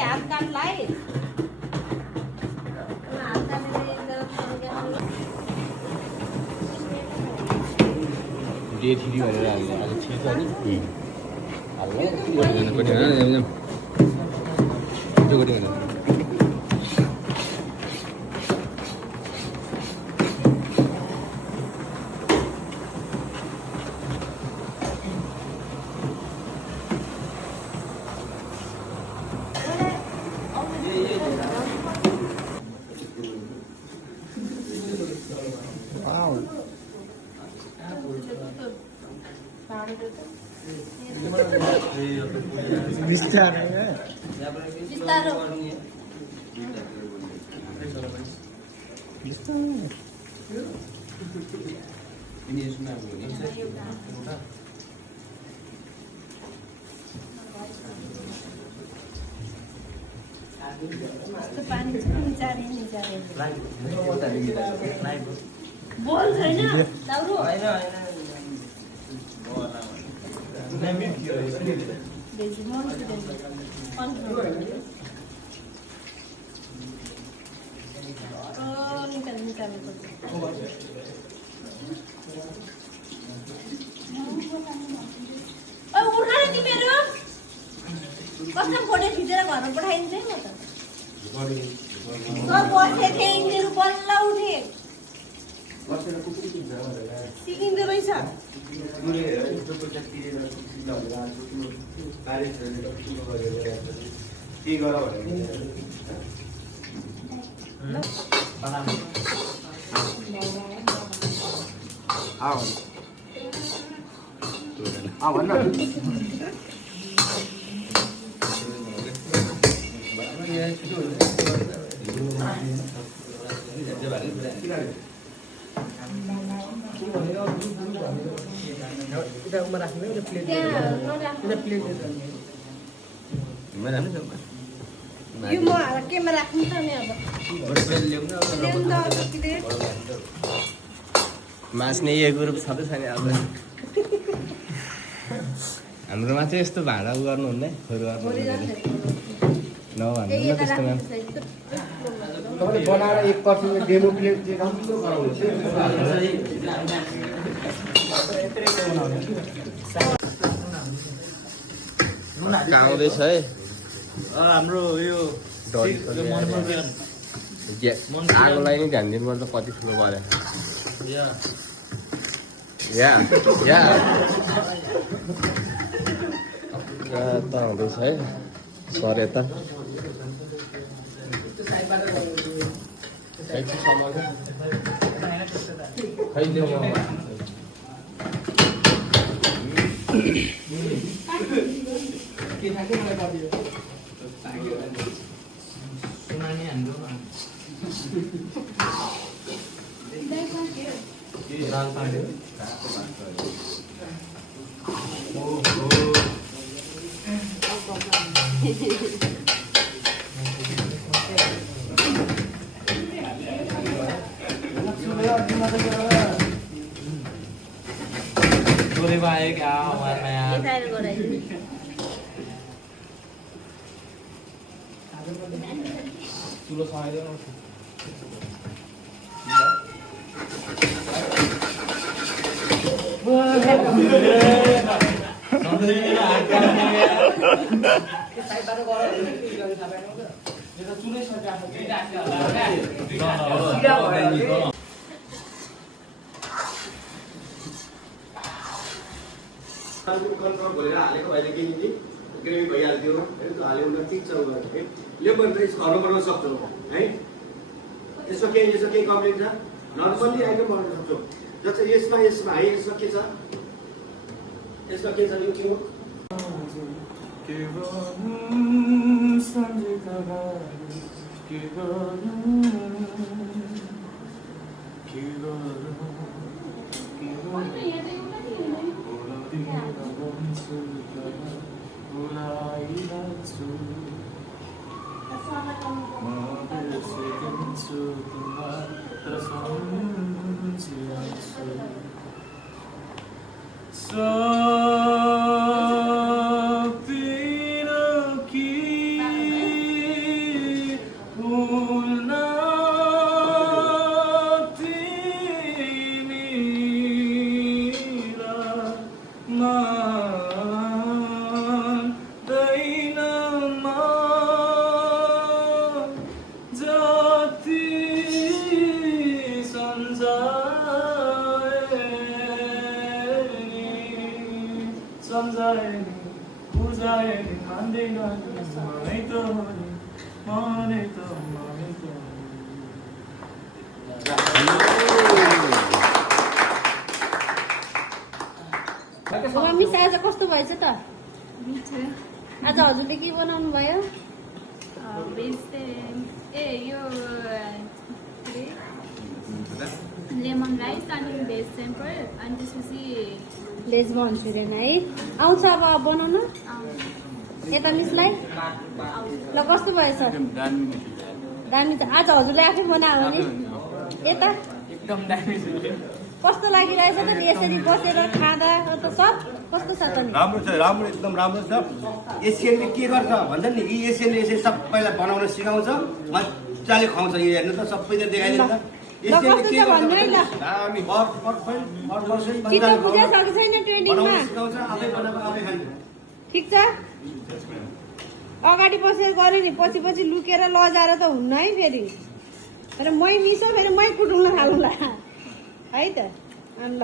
हात कानलाई डेथी भनेर अहिले आज छिर्छ नि हाल्नु पनि होइन त्यो गरी होइन बिस्तारै बिस्तारो पानी निचारे बोल छैन दाउरो तिमीहरू कस्तो फोटो खिचेर घरमा पठाइन्छ नि त बसेको थिएँ यिनीहरू बल्ल उठे सिकिँदो रहेछ भन्न यो म केमा राख्नु त नि अब मास्ने यो ग्रुप छँदै छैन अब हाम्रोमा चाहिँ यस्तो भाडा गर्नुहुन्न नभन्नु न त्यस्तो म्याम तपाईँले बनाएर 1% डेमो प्लेट चाहिँ राम्रो गराउनु आउँदैछ है हाम्रो यो आगोलाई नै ध्यान दिनुपर्छ कति ठुलो पऱ्यो या त हुँदैछ है सर यता आयो क्या चुलो समाइदिनु कन्ट्रोल गरेर हालेको अहिले केही ग्रेभी भइहाल्थ्यो हाल्यो भने ठिक छ है लेबर चाहिँ घरमा बनाउन सक्छौँ है यसमा केही कम्प्लेन छ नर्मल्ली आइटम बनाउन सक्छौँ जस्तै यसमा है यसमा के छ यो भुलाइरहन्छु म बिर्सिदिन्छु तिमीलाई तर सम्झिरहन्छु सक्दिनँ कि भुल्न तिमीलाई मान्दैन म जति सम्झाए नि बुझाए नि मान्दैन मनै त हो नि मनै त मम्मी आज कस्तो भएछ त मिठो आज हजुरले के बनाउनु भयो यो लेमन राइस अनि भेज सेम्पल अनि त्यसपछि भेज मन्चुरियन है आउँछ अब बनाउन यता मिसलाई ल कस्तो भएछ दामी छ आज हजुरले आफै बनायो नि यता एकदम दामी छ कस्तो लागिरहेछ त नि यसरी बसेर खाँदा त सब कस्तो छ त नि राम्रो छ राम्रो एकदम राम्रो छ एसियनले के गर्छ भन्छ नि कि एसियनले यसरी सबैलाई बनाउन सिकाउँछ मजाले खुवाउँछ यो हेर्नु त सबैले देखाइदिन्छ ल कस्तो छ भन्नु है ल दामी चित्त बुझाइसकेको छैन ट्रेनिङमा सिकाउँछ आफै बनाएको आफै खान्छ ठिक छ अगाडि बसेर गऱ्यो नि पछि पछि लुकेर लजाएर त हुन्न है फेरि तर मै मिसो फेरि मै कुटुल्न थालौँला है त अनि ल